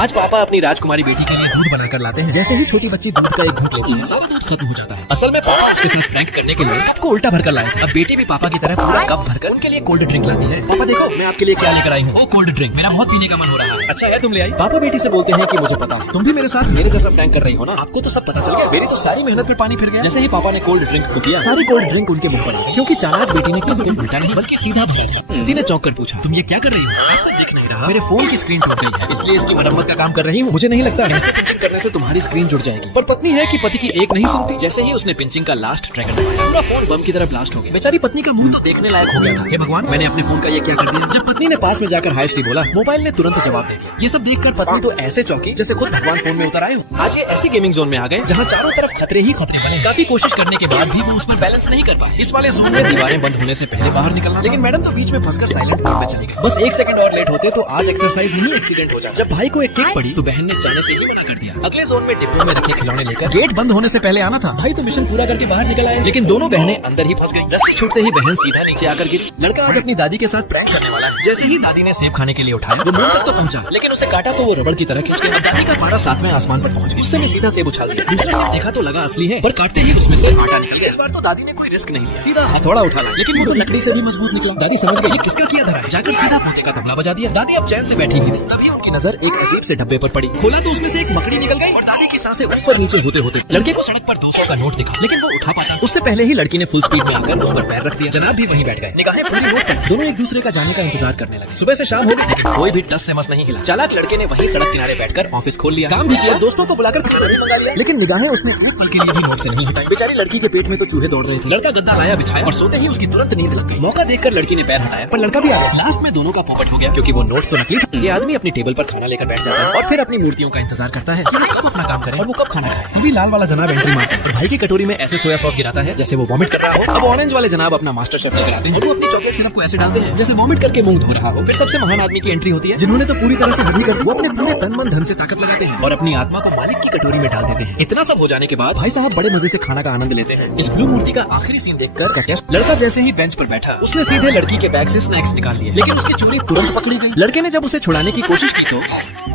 आज पापा अपनी राजकुमारी बेटी के लिए दूध बनाकर लाते हैं। जैसे ही छोटी बच्ची दूध का एक घूंट लेती है, सारा दूध खत्म हो जाता है। असल में पापा उसके साथ प्रैंक करने के लिए कप को उल्टा भरकर लाए थे। अब बेटी भी पापा की तरह पूरा कप भरकर उनके लिए कोल्ड ड्रिंक लाती है। पापा देखो मैं आपके लिए क्या लेकर आई हूँ। कोल्ड ड्रिंक, मेरा बहुत पीने का मन हो रहा है। अच्छा है तुम ले आई। पापा बेटी से बोलते हैं कि मुझे पता है तुम भी मेरे साथ मेरे जैसा प्रैंक कर रही हो ना। आपको तो सब पता चल गया। मेरी तो सारी मेहनत पे पानी फिर गया। जैसे ही पापा ने कोल्ड ड्रिंक को किया, सारी कोल्ड ड्रिंक उनके मुंह पर आई, क्योंकि चालाक बेटी ने कभी उल्टा नहीं बल्कि सीधा भरा था। बेटी ने चौंक कर पूछा, तुम ये क्या कर रही हो? आपको दिख नहीं रहा? मेरे फोन की स्क्रीन टूट गई है, इसलिए इसकी मरम्मत का काम कर रही हूँ। मुझे नहीं लगता ऐसे पिंचिंग करने से तुम्हारी स्क्रीन जुड़ जाएगी। पर पत्नी है कि पति की एक नहीं सुनती। जैसे ही उसने पिंचिंग का लास्ट ट्रैगर दबाया, पूरा फोन बम की तरह ब्लास्ट हो गया। बेचारी पत्नी का मुंह तो देखने लायक हो गया था। हे भगवान, मैंने अपने फोन का ये क्या कर दिया? जब पत्नी ने पास में जाकर हाय श्री बोला, मोबाइल ने तुरंत जवाब दे दिया। ये सब देखकर पत्नी तो ऐसे चौंकी जैसे खुद भगवान फोन में उतर आए हो। आज ये ऐसी गेमिंग जोन में आ गए जहाँ चारों तरफ खतरे ही खतरे बने। काफी कोशिश करने के बाद भी वो उस पर बैलेंस नहीं कर पाए। इस वाले जोन में दीवारें बंद होने से पहले बाहर निकलना, लेकिन मैडम तो बीच में फंसकर साइलेंट मोड में चली गई। बस 1 सेकंड और लेट होते तो आज एक्सरसाइज नहीं एक्सीडेंट हो जाता। जब भाई को एक किक पड़ी तो बहन ने जाने से ही मना कर दिया। अगले जोन में डिब्बों में रखे खिलौने लेकर गेट बंद होने से पहले आना था। भाई तो मिशन पूरा करके बाहर निकल आए, लेकिन दोनों बहनें अंदर ही फंस गई। रस्सी छूटते ही बहन सीधा नीचे आकर गिरी। लड़का आज अपनी दादी के साथ प्रैंक करने वाला है। जैसे ही दादी ने सेब खाने के लिए उठाया, वो मुंह तक तो पहुंचा, लेकिन उसे काटा तो वो रबड़ की तरह खींच गया। दादी का पारा 7वें आसमान पर पहुंच गया। उससे भी सीधा सेब उछाल दिया। दूसरा सेब देखा तो लगा असली है, पर काटते ही उसमें से आटा निकल गया। इस बार तो दादी ने कोई रिस्क नहीं लिया, सीधा हथौड़ा उठा लिया, लेकिन वो तो लकड़ी से भी मजबूत निकला। दादी समझ गई ये किसका किया धरा है, जाकर सीधा पोते का तबला बजा दिया। दादी अब चैन से बैठी हुई थी, तभी उनकी नजर एक अजीब से डब्बे पर पड़ी। खोला तो उसमें से एक मकड़ी निकल गई और दादी की सांसें ऊपर नीचे होते होते लड़के को सड़क पर 200 का नोट दिखा, लेकिन वो उठा पाता उससे पहले ही लड़की ने फुल स्पीड में आकर उस पर पैर रख दिया। जनाब भी वहीं बैठ गए, निगाहें पूरी नोट कर दोनों एक दूसरे का जाने का इंतजार करने लगे। सुबह से शाम हो गई, लेकिन कोई भी टस से मस नहीं हिला। चालाक लड़के ने वहीं सड़क किनारे बैठकर ऑफिस खोल लिया, काम भी किया, दोस्तों को बुलाकर खाना भी मंगा लिया, लेकिन निगाहें उसने एक पल के लिए भी नोट से नहीं हटाई। बेचारी लड़की के पेट में तो चूहे दौड़ रहे थे। लड़का गद्दा लाया, बिछाया और सोते ही उसकी तुरंत नींद लग गई। मौका देखकर लड़की ने पैर हटाया, पर लड़का भी आ गया। लास्ट में दोनों का पोपट हो गया, क्योंकि वो नोट तो नकली था। ये आदमी अपनी टेबल पर खाना लेकर बैठ जाता है और फिर अपनी मूर्तियों का इंतजार करता है कि वो कब अपना काम करे और वो कब खाना खाए। तभी लाल वाला जनाब एंट्री मारता है, भाई की कटोरी में ऐसे सोया सॉस गिराता है जैसे वो वॉमिट कर रहा हो। अब ऑरेंज वाले जनाब अपना मास्टर शेफ लेकर आते हैं और वो अपनी चॉकलेट सिरप को ऐसे डालते हैं जैसे वॉमिट करके मुंह धो रहा हो। फिर सबसे महान आदमी की एंट्री होती है, जिन्होंने तो पूरी तरह से हदी कर दी। वो अपने पूरे तन मन धन से ताकत लगाते हैं और अपनी आत्मा को मालिक की कटोरी में डाल देते हैं। इतना सब हो जाने के बाद भाई साहब बड़े मजे से खाना का आनंद लेते हैं। इस ब्लू मूर्ति का आखिरी सीन देखकर का टेस्ट, लड़का जैसे ही बेंच पर बैठा, उसने सीधे लड़की के बैग से स्नैक्स निकाल लिए, लेकिन उसकी चोरी तुरंत पकड़ी गई। लड़के ने जब उसे छुड़ाने की कोशिश की तो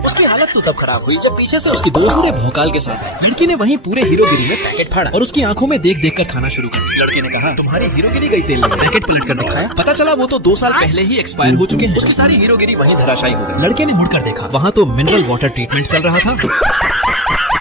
उसकी हालत तो तब खराब हुई जब पीछे से उसकी दोस्त पूरे भौकाल के साथ आई। लड़की ने वहीं पूरे हीरोगिरी में पैकेट फाड़ा और उसकी आंखों में देख देख कर खाना शुरू कर दिया। लड़के ने कहा, तुम्हारी हीरोगिरी गई तेल में। पैकेट पलट कर दिखाया, पता चला वो तो 2 साल पहले ही एक्सपायर हो चुके हैं। उसकी सारी हीरोगिरी वहीं धराशायी हो गई। लड़के ने मुड़कर देखा, वहाँ तो मिनरल वाटर ट्रीटमेंट चल रहा था।